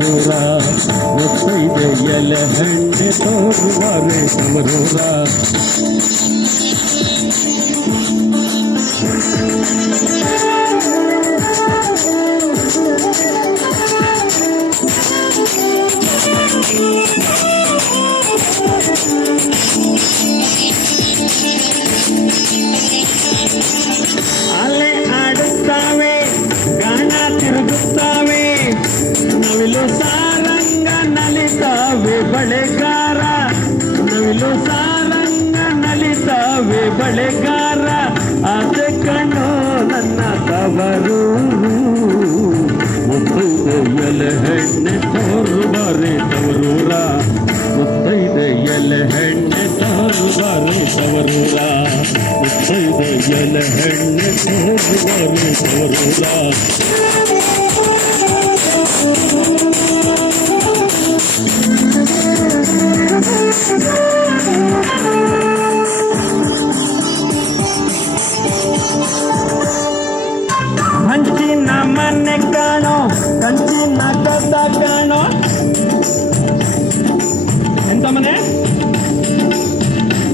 ತವರೂರ ಮುತ್ತೈದೆ ಎಲೆ ಹೆಣ್ಣೆ ತೋರುವಾರೆ ತವರೂರ ಅಲೆ ಆಡುತ್ತಾವೆ ಗಾಣ ತಿರುಗುತ್ತಾವೆ ನವಿಲು ಸಾರಂಗ ನಲಿತಾವೆ ಬಳೆಗಾರ ನವಿಲು ಸಾರಂಗ ನಲಿತಾವೆ ಬಳೆಗಾರ ಅದ ಕಣ್ಣು ನನ್ನ ತವರು ಮುತ್ತೈದೆ ಎಲೆ ಹೆಣ್ಣೆ ತೋರುವಾರೆ ತವರೂರ ಮುತ್ತೈದೆ ಎಲೆ ಹೆಣ್ಣೆ ತೋರುವಾರೆ ತವರೂರ ಮುತ್ತೈದೆ ಎಲೆ ಹೆಣ್ಣೆ ತೋರುವಾರೆ ತವರೂರ ಹಂಚಿನ ಮನೆ ಕಾಣೋ ಕಂಚಿನ ಕದ ಕಾಣೋ ಎಂತ ಮನೆ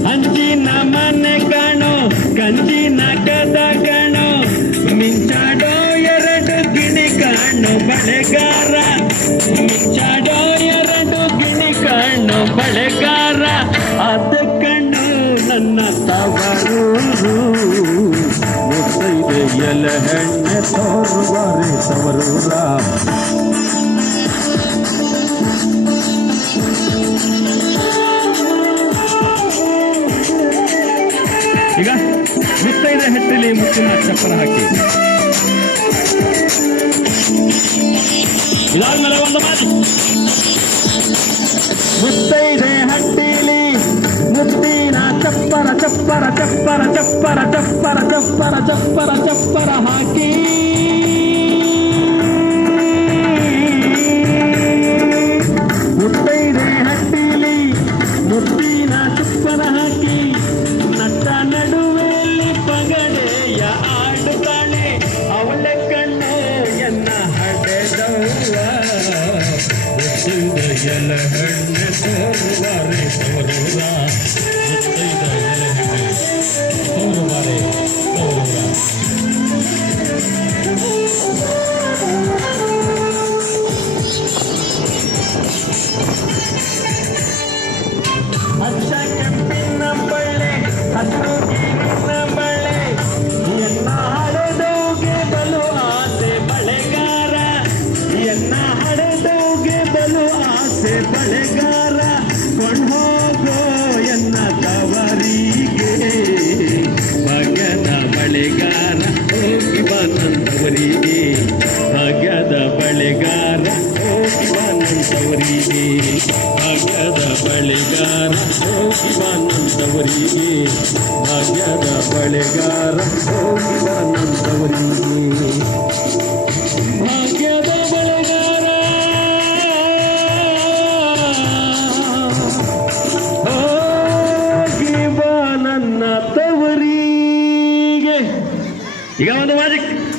ಹಂಚಿನ ಮನೆ ಕಾಣೋ ಕಂಚಿನ ಕದ ಕಾಣೋ ಮಿಂಚಾಡೋ ಎರಡು ಗಿಣಿ ಕಾಣೋ ಬಳೆಗಾರ ಮಿಂಚಾಡೋ ಎರಡು ಗಿಣಿ ಕಾಣೋ ಬಳೆಗಾರ ಅದ ಕಣ್ಣು ನನ್ನ ತವರೂರು ಮುತ್ತೈದೆ ಎಲೆ ಹೆಣ್ಣೆ ತೋರುವಾರೆ ತವರೂರ ಈಗ ಮುತ್ತೈದೆ ಹೆಟ್ಟಲಿ ಮುತ್ತಿನ ಚಪ್ಪರ ಹಾಕಿ ಇದಾದ್ಮೇಲೆ ಒಂದು ಮಾತು ಮುತ್ತೈದೆ ಹಟ್ಟಿಲಿ ಮುತ್ತಿನ ಚಪ್ಪರ ಚಪ್ಪರ ಚಪ್ಪರ ಚಪ್ಪರ ಚಪ್ಪರ ಚಪ್ಪರ ಚಪ್ಪರ ಚಪ್ಪರ ಹಾಕಿ ಮುತ್ತೈದೆ ಹಟ್ಟಿಲಿ ಮುತ್ತಿನ ಚಪ್ಪರ ಹಾಕಿ ನಟ್ಟ ನಡುವೆಯಲ್ಲಿ ಪಗಡೆಯ ಆಡುತ್ತಾಳೆ ಅವಳ ಕಣ್ಣು ಎನ್ನ ಹಡೆದವ್ವ ಮುತ್ತೈದೆ ಎಲೆ ಹೆಣ್ಣೆ ತೋರುವಾರೆ ತವರೂರ ಮುತ್ತೈದೆ ಎಲೆ ಹೆಣ್ಣೆ ತೋರುವಾರೆ ತವರೂರ ಹಚ್ಚ ಕೆಂಪಿನ ಬಳ್ಳೆ ಹಸಿರು ನೀರಿನ ಬಳ್ಳೆ ಎನ್ನ ಹಡೆದವ್ಗೆ ಬಲು ಆಸೆ ಬಳೆಗಾರ ಎನ್ನ ಹಡೆದವ್ಗೆ ಬಲು ಆಸೆ ಬಳೆಗಾರ ಕೊಂಡೋಗೋ ಎನ್ನ ತವರಿಗೆ ಭಾಗ್ಯದ ಬಳೆಗಾರ ಹೋಗಿ ಬಾ ನಂತವರಿಗೆ ಭಾಗ್ಯದ ಬಳೆಗಾರ ಹೋಗಿ ಬಾ ನಂತವರಿಗೆ ಭಾಗ್ಯದ ಬಳೆಗಾರ ಹೋಗಿ ಬಾ ನಂತವರಿಗೆ ಭಾಗ್ಯದ ಬಳೆಗಾರ ಹೋಗಿ ಬಾ ನಂತವರಿಗೆ ಭಾಗ್ಯದ ಬಳೆಗಾರ ಹೋಗಿ ಬಾ ನನ್ನ ತವರಿಗೆ ಈಗ ಒಂದು